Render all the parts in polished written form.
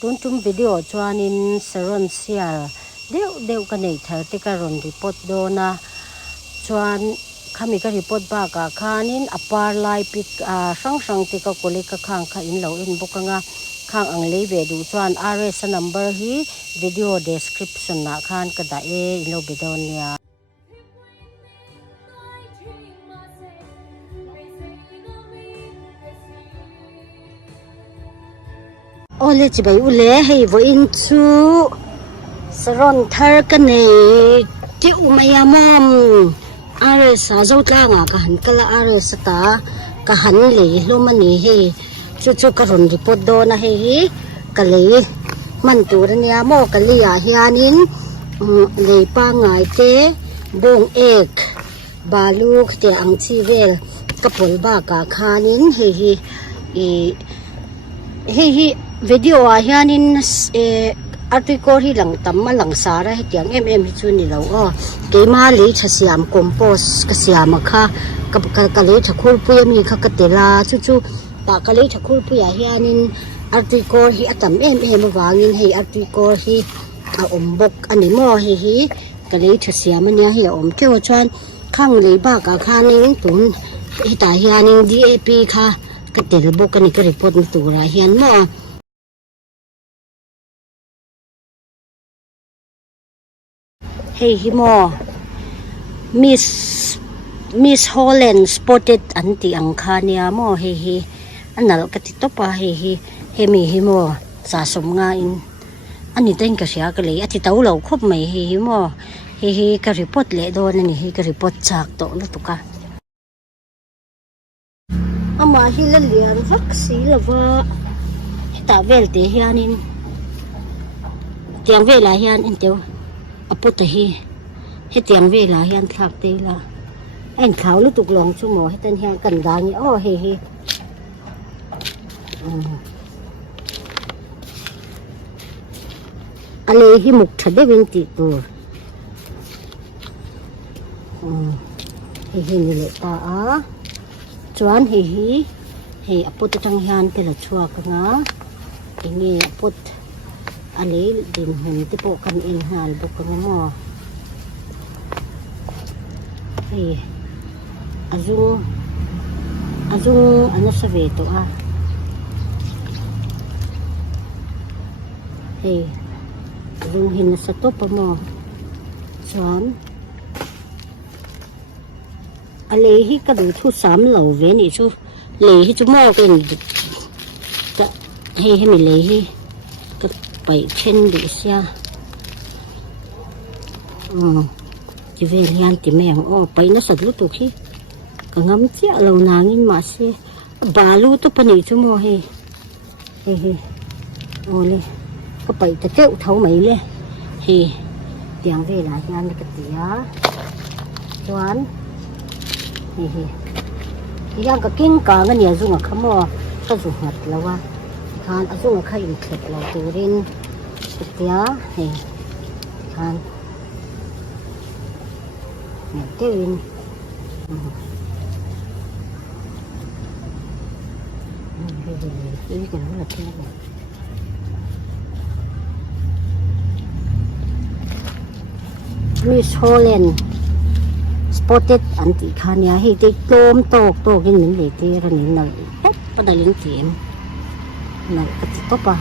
tun tum video chuanin saron sial deuh ka nei thar te ka ron report do na chuan khami ka report ba ka khanin apar lai pik sang te ka kole ka khang kha in lo in bokanga khang ang lei ve du chuan RS number hi video description na khan ka da e ilo bedonia ole chi bai ule hei vo in chu saron thar ka nei ti umaya mom RS zo tla nga ka han kala RS ta ka han le lo mani he chu ka ron report do na he hi ka le man tur nia mo ka li ya hianin le pa ngai te bong ek baluk te ang chi vel ka pol ba ka khanin hi video a hianin article hi lang tamma lang sara hi tiang hi chu ni lo ke ma le tha siam compost ka siam kha ka le tha khul pu mi kha ka tela chu pa ka le tha khul pu ya hianin article hi atam wangin hei article hi a ombok ani mo hi ka le tha siam ania hi om ke chuan khang le ba ka khanin tun hi ta hianin DAP kha ka tel bok ani ka report mi tura hian mo hey himo Miss Holland spotted anti angkhania mo he anal ka ti topa he mi himo sa som nga in ani ten ka sia ka le ati tau lo khop mai he himo he ka report le do ni he ka report chak to na to ka ama hi la lian vaksi lawa ta vel te hianin tiang vela hian in teu apu te hi tiang vela hian thak te la en khau lu tuk long chu mo he ten hian kan da ni he ale hi muk thade win ti tu he ni le ta a chuan he apu te tang hian te la chua ka nga nge aput ale din hun ti po kan in hal bok ka mo azung ano sa veto azung hin sa to pa mo chuan alehi ka du thu sam lo ve ni chu lehi chu mo ken ta he mi lehi ka pai chen di sia chỉ về liền thì mẹ bay nó sạch lút tục khi cả ngắm chia lâu nàng in mà xe bà lu tôi bên này chú mua he lên có bay ta kêu thấu mấy lên tiếng về là nhanh cái tía choán yang cái kinh cả cái nhà dùng ở khăm mò ta dùng hạt lâu à khan dùng ở khay thịt lâu từ đến cái tía khan Kevin ini kan mana tu Miss Holland spotted anti khania he te tom tok in nin le te ran nin na pa da ling tim na ka ti topa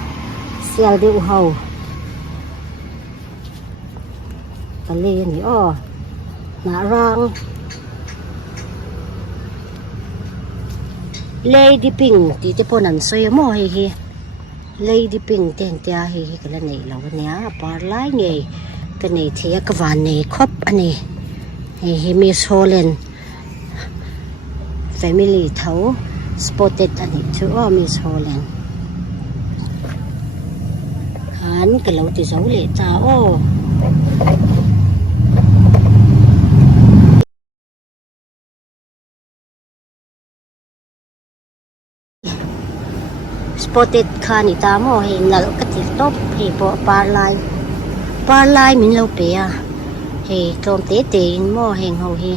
sial de u hau ka le ni na rang Lady Pink ti te ponan soy mo he Lady Pink ten tia he ka la nei lo nia par lai nge ka nei thia ka van nei khop ani he Miss Holland family thau spotted ani chu Miss Holland han ka lo ti zo le cha spotted khani ta mo he nal ka ti top he po par lai min lo pe he tom te in mo heng ho he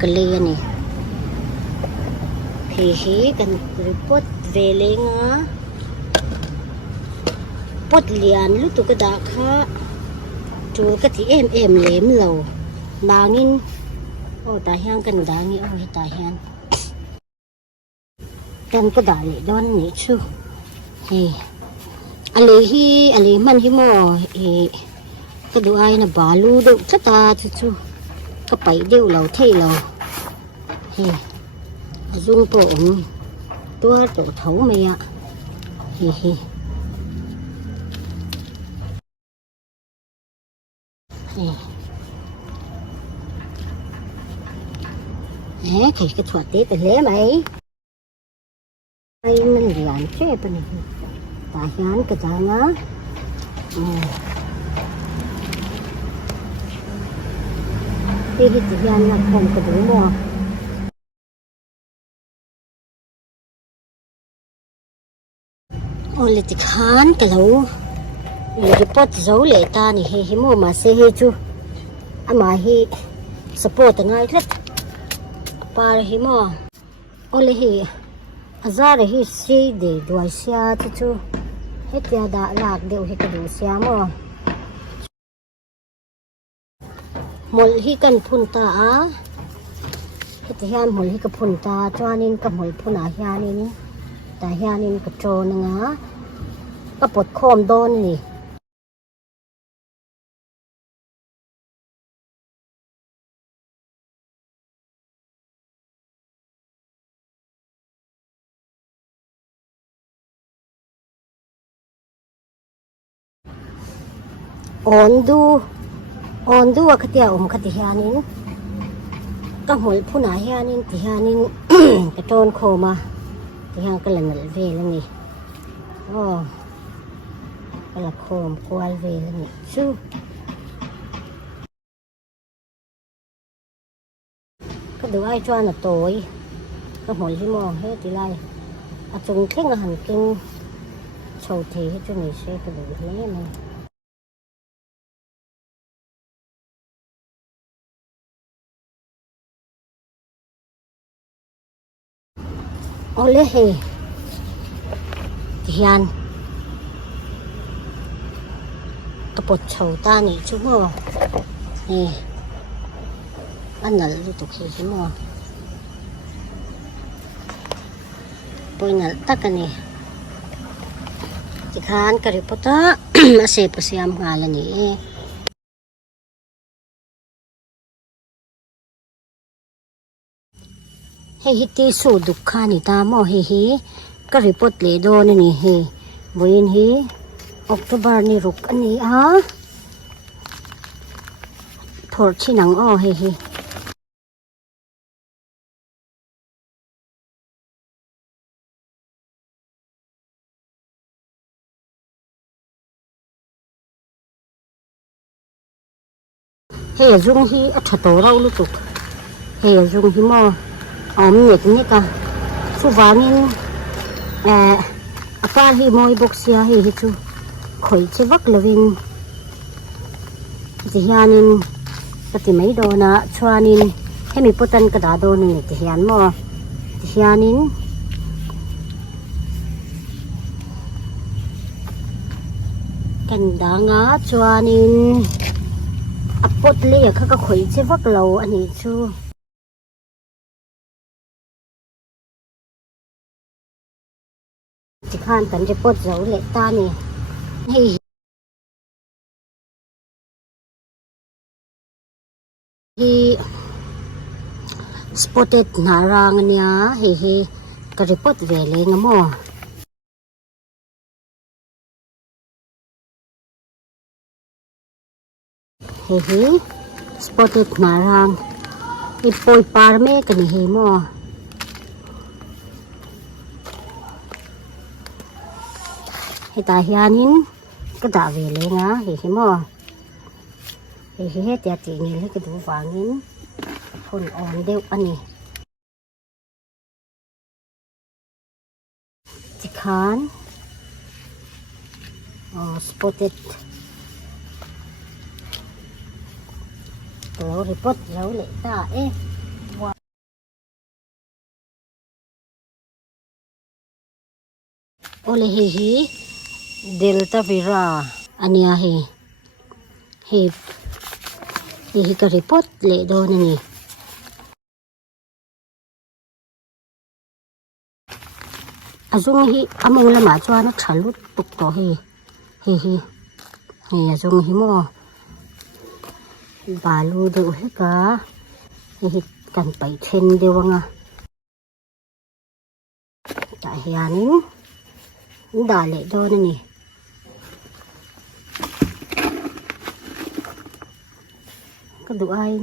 ka le ani he kan report ve le nga ปดเลียนลุตุกระดาค่ะจูกะทิเอ็มเหลมเหลาดางินโอ้ตาแห้งกันดางิโอ้ยตาแห้งกันกระดาเลยดอนนี่ชูเฮ้อะไรมันหิมอก็ดูไอ้นะบาลูดูชะตาชูก็ไปเดียวเราเท่เราเฮ้จุงโป่งตัวโตเท่าไหมอ่ะเฮ้เฮ้ใครก็ถอดเตะไปแล้วไหมไอ้มันเหลี่ยมเจ๊ปะนี่ตาหานกระจางนะที่หิตยานนักคมกระดูมัวโอ้เลยติขานกันแล้วเลยปอดเจ้าเลยตานี่เฮมัวมาเสียจูอามาเฮสปอร์ตง่ายครับปาร์เฮมัวโอ้เลยเฮอาจารย์เฮซีเดดวยเสียจูเฮตียดาลากเดียวเฮกระดูเสียมัวมลฮิกันพุนตาเฮติยานมลฮิกับพุนตาจวานินกับมลพุนอาญานินแต่ญานินกับโจนึงอ่ะก็ปวดโคมโดนนี่อ่อนดูว่าคติอาคติญานินก็มลพุนอาญานินติญานินกับโจนโคมาติญาก็เลยเวแล้วนี่อ๋อก็ละโคมควายเวแล้วนี่ชูก็ดูไอ้จวนอ่ะโตยก็หอยที่มองให้ตีไล่อาจงเข่งอาหารเก่งโชว์เทให้จุนี่เช่ก็ดูนี่มันโอ้เลยเฮที่ยันกระปดโชว์ตานี่ชุ่มนี่อันนั้นรู้ตัวเขียชุ่มปุยนั่นตักกันนี่ที่ขานกระดิบปตามาเสพเสียมงานละนี่เฮฮิติสูดุขานิตามอเฮฮิกระดิบปตเลโดนนี่เฮวันนี้ออกตุบาร์นี่รุกอันนี้ถอดชินังอ้อเฮฮิเฮียจุงฮีอัฐโตเราลุตุกเฮียจุงฮีมออมเนี่ยนี่กะสุวานินอาการฮีมอยบกเสียเฮียจูข่อยเชวักเลวินจิฮานินปฏิไม่โดนะชวานินให้มีปุตันกระดาโดนึงจิฮานมอจิฮานินกันดางาชวานินอัปปดเลี้ยเขาก็ข่อยเชวักเราอันนี้ชูจิขานกันจะปดเราเละตานี่ให้ที่สปอตเต็ดนารางเนี่ยเฮ้กระปดเวลงมอเฮ้สปอตเต็ดนารางอีปอยปาร์เมกันนี่เฮมอเฮตาฮิอานินก็ด่าเวลงะเฮมอเฮ้เตียตีนี่เลยก็ดูฟังนินคนอ่อนเดียวอันนี้จิขานสปอตเต็ดเรารีพอร์ตเราเลยตาโอเลเฮ Delta Vera ania he ka report le do ni azung hi among lama chuan a thalut tuk to hi azung hi mo balu de he ka hi kan pai then dewanga ta hianin da le do ni ka du ai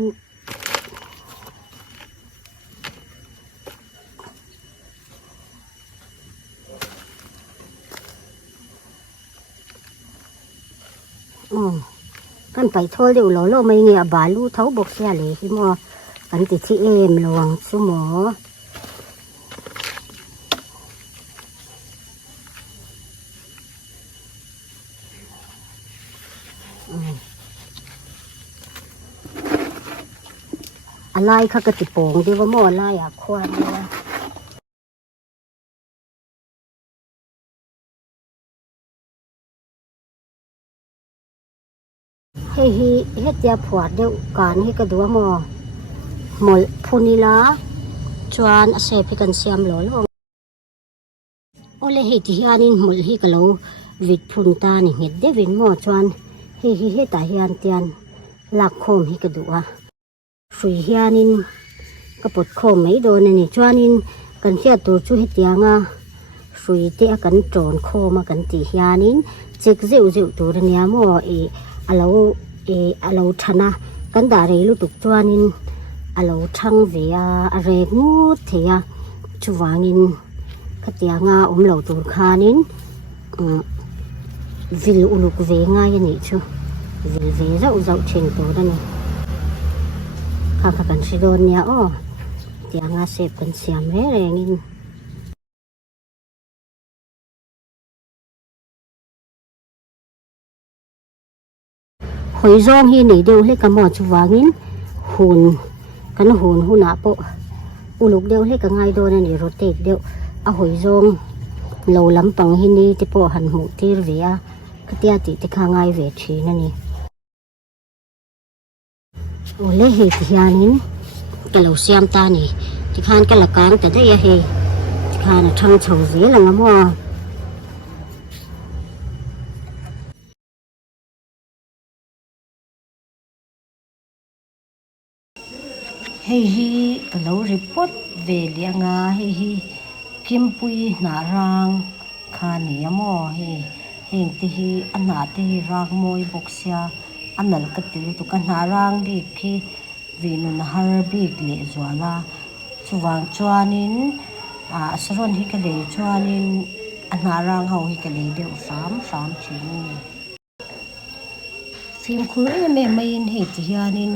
กันไปโทษเดี๋ยวเราไม่เงียบาลูเท้าบกเสียเลยพี่มอกันติดที่ระวังสมออะไรเขาก็ติดโป่งดีว่าหม้ออะไรควรเลยเฮ้ยเจ้าผัวเดียวกันให้กระดูกหมอพูนิลาชวนเสพกันเสียมหล่อลงโอเลเฮติฮานินหมดให้กะโลวิดพุนตานี่เห็ดเดวินหมอชวนเฮ้ตาฮิอันเตียนหลักโคมให้กระดูกฟุยฮิอานินกระปดโคมไม่โดนนี่ชวนนินกันเสียตัวช่วยให้เตียงฟุยเตะกันโจรโคมากันตีฮิอานินเจ็กเจียวตัวเนี้ยหมอเราชนะกันดาเรลุตุกจวนินเราช่างเวียเรงูเทียชวานินขตียงเราตุรคานินวิลอุลุกเวง่ายนี่ชูวิลเวเราเชิงตัวนั่นข้ากันสิโดนเนี่ยตียงเสพกันเสียมแรงนินหอยซองฮีนี่เดียวให้กับหมอชวางินหุ่นกันหุ่นหนาโปอุลุกเดียวให้กับไงโดนนี่รถติดเดียวเอาหอยซองเราลำปังฮีนี่ที่โปหันหูที่เวียก็เตียติที่ข้างไงเวทีนั่นนี่โอ้เล่เหตุยานินกับเราเสียมตานี่ที่ข้างกันละกางแต่ได้ยังที่ข้างทางเฉาเวียหลังหมอเฮ้ก็เรารีพอร์ตเวลียงคิมปุยนารังขานียมเฮงที่อันนาที่รักมวยบกเสียอันนั้นก็ติดตุกันนารังบีคีวินุนฮาร์บีกเลจวลาสว่างจวนินสรนฮิกเลจวนินอันนารังเขาฮิกเลเดียวสามชิ้นฟิล์มคุยไม่ยินเหตุยานิน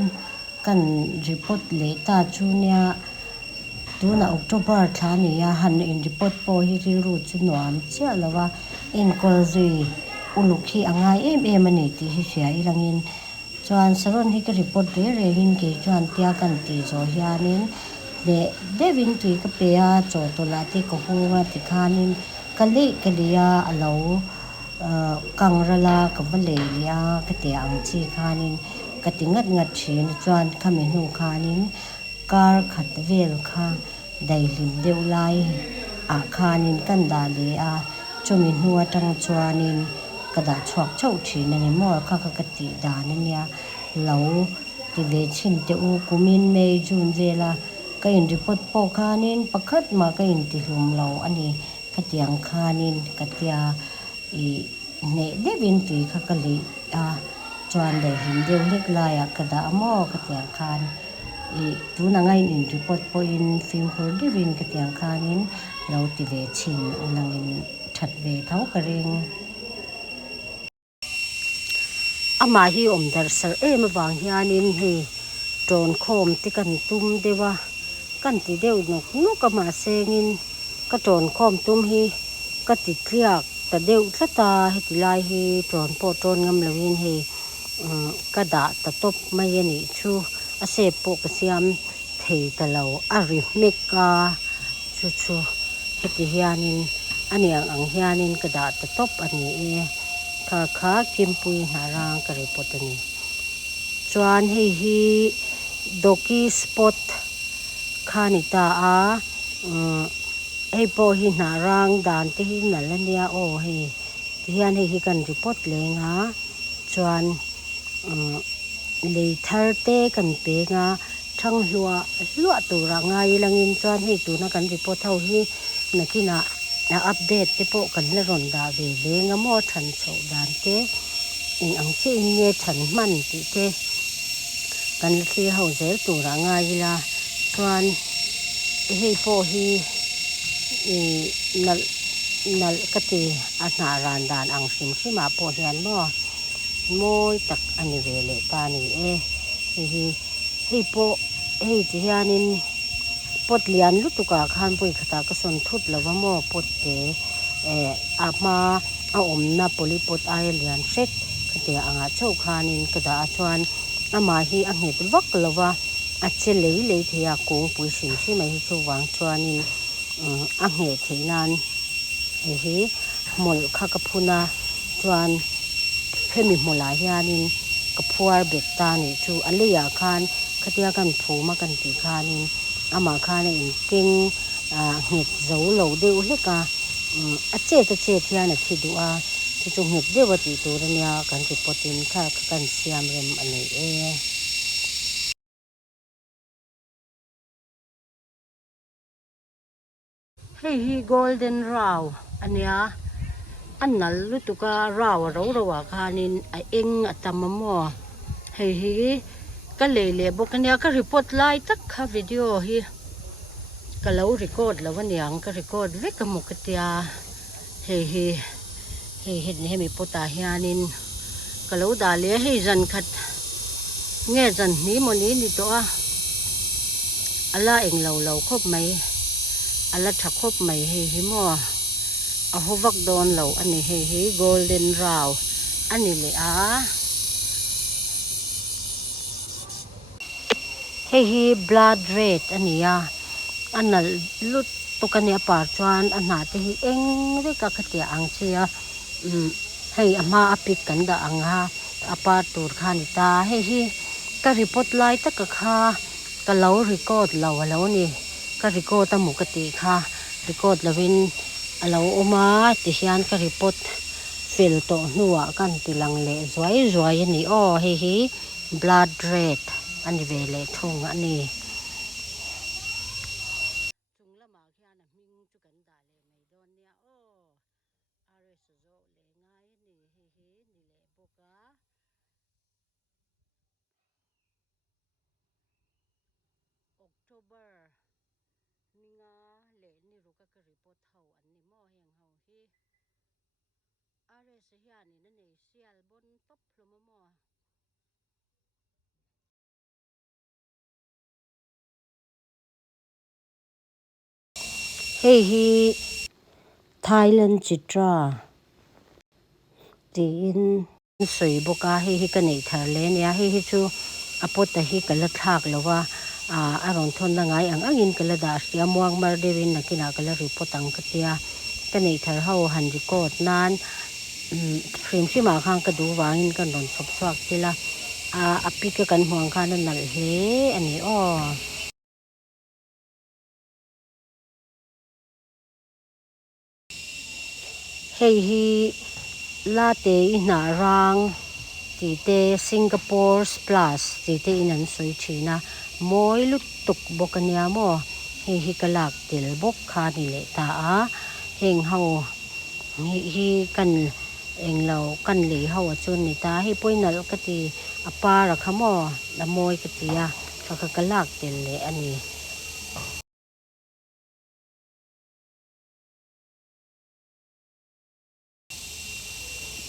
กันรีพอร์ตเลตาจูเนียตัวน่ะออกตุบาร์ท่านี่หันอินรีพอร์ตพอฮิริรูจุนวมเจ้าละว่าอินก็จะอุลุขีอ่างไงมันนี่ที่เสียอีหลังอินจวนสรนฮิกรีพอร์ตเรื่องหินเกจวนเตียกันตีโซฮยานินเดวินตุยกับเปียโจตุลาติกหัวติคานินกัลลียาเรากังระลากับเลเลียกเตียอังจีคานินกติงัดชีนจวนขมิ้นหูคานินการขัดเวลคาได้ลิมเดียวไลคานินกันดาเลียจมินหัวจังจวนินกระดาษชอกเช่าชีนันมอข้ากติดานันเนี่ยเหลาติเวชินเตอูกุมินเมย์จูนเวลาก็ยินริปอดปอคานินประคัดมาก็ยินติลุมเหลาอันนี้กติยังคานินกติยาเนเดวินตุยข้ากลีจวนได้หินเดียวเล็กลายกระดาษหม้อกระเตียงคานตัวนังไงอินรีพอร์ตพออินฟิล์มโฮลดีวินกระเตียงคานินเราติเวชินอุนังอินชัดเวเท้ากระเริงอามาฮิอมดาร์เซอร์มาบางฮิอานินฮีโจนโคมติกันตุ้มเดวะกันติเดียวนกมาเซงินก็โจนโคมตุ้มฮีก็ติเครียกแต่เดียวสัตาฮิติลายฮีโจนโปโจนงำลวินฮีกระดาษตะตบไม่ยันิชูอาเซปกเสียมเทตะเลาอาริเมกาชูเฮติฮิอานิน อันนี้อังเฮียนินกระดาษตบอันนี้ขากิมปุยนารางกระปตนี้จวนให้ดอกี้สปอตขานิตาให้พอหินารางด่านที่นั่นเนี่ยโอ้เฮียนให้กันรีพอร์ตเลยงาจวนเลยทาร์เตกันเปงาช่างลัวตัวร่างไงลังอินจวนให้ตัวนักกันรีพอร์ตเท่านี้นักกินะอัปเดตที่พวกกันเรื่องดาเวเลงมอฉันโฉดานเตอิงอังเชอิงเงฉันมันติเตกันที่เขาเจอตัวร่างไงละจวนให้พวกนัลกติอาณารันดานอังสิมที่มาพอเห็นบ่มวยตักอันนี้เวเลตานี่ให้พวกที่ยานินปดเลียนลุตุกาขันปุยขตากระสนทุดแล้วว่าโมปดอามาเอานาโปลิปดไอเลียนเช็ดขเตียงอาโชคานินกระดาชวนอามาฮีอังเหตุวักแล้วว่าอาเจเลยเทียกงปุยสิมที่ไม่ชูวางชวนนินอังเหตุที่นั้นหมดข้ากพูนาชวนเพื่อมีหมดหลายยานินกับพัวเบ็ดตานี่ชูอันเลียคานขเตียกันผูมากันตีคานินอามาคาในเก่งเห็ดเจ้าเหล่าเดียวเล็กเจ๊ที่นั่นที่ดูที่จงเห็ดเดียวว่าตีตัวเนี่ยกันติดปตินค่ะกันเสียมเร็มอันนี้golden raw อันเนี้ยอันนั้นรู้ตัวก็เราว่าคานินเองตามมั่วก็เลยบอกกันเนี่ยก็รีพอร์ตไลน์ตักค่ะวิดีโอก็เรารีคอร์ดแล้ววันนี้ก็รีคอร์ดเวกมุกเตียเห็นมีปตาเฮียนินก็เราด่าเลยให้จันขัดเงี้ยจันนี้มันนี้นี่ตัวอะไรเองเราครบไหมอะไรถักครบไหมมั่วเอาหัววักโดนเราอันนี้golden raw อันนี้เลยblood red อันนี้อันนั้นลุดตุกันเนี่ยปาจวนอันนั้นที่เองได้กับกติอังเชียให้อามาอภิกันดาอังอาปาตูร์ขานิตาก็รีพอร์ตไลน์ตะกะค่ะก็เรารีคอร์ดเราแล้วนี่ก็รีคอร์ดตั้งหมู่กติค่ะรีคอร์ดแล้ววินเราออกมาติเฮียนก็รีพอร์ตฟิลโตนัวกันติลังเละสวยนี่blood red อันนี้เวเลทุ่งอันนี้จุงละมาแค่นั้นมิงจุกันด่าเลยไม่โดนเนี่ยอะไรสุดโจเลยง่ายนี่นี่แหละพวกOctober นี่งาเละนี่รู้ก็รีพอร์ตเท่าอันนี้หม้อแห้งเฮาอะไรเสียนี่นั่นเองเสียบนตบลงมาThailand จิตราจีนสวยบกกันในทะเลเนี่ยชูอพอตกันละทักแล้วว่าอารมณ์ทนได้ไงอินกันละดาสยามวางมาเดวินนักกินกันละรีพอตังกติยากันในทะเลเขาหันจิโกดนั้นฟิล์มที่มาข้างกระดูวางอินกันโดนสบสวักทีละอภิกกันห่วงข้านั่นนั่นอันนี้ลาเตอินารังจีเตสิงคโปร์พลัสจีเตอินันสวยชีนะมวยลุตุกบกันยาโมกลักติลบกคานิเลตาเฮงเฮากันเองเรากันเหลีเฮาจนนิตาป่วยนัลกติอปาระขโมละมวยกติยากลักติลเลอันนี้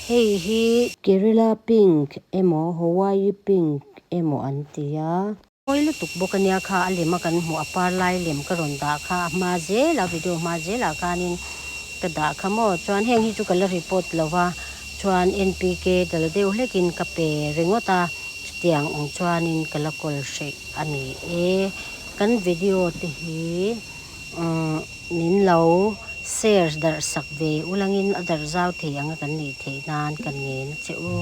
Kerala pink emo Hawaii pink emo antia oil tuk bokania kha alima kan mu apar lai lem ka ronda kha ma je la video ma je la kanin kada khamo chuan heng hi chu kala report lawa chuan npk dal deu lekin ka pe ringota tiang ong chuanin kala kol she ani kan video te hi nin lo share dar sak ve ulangin adar zau the ang kan ni the nan kan nge na che u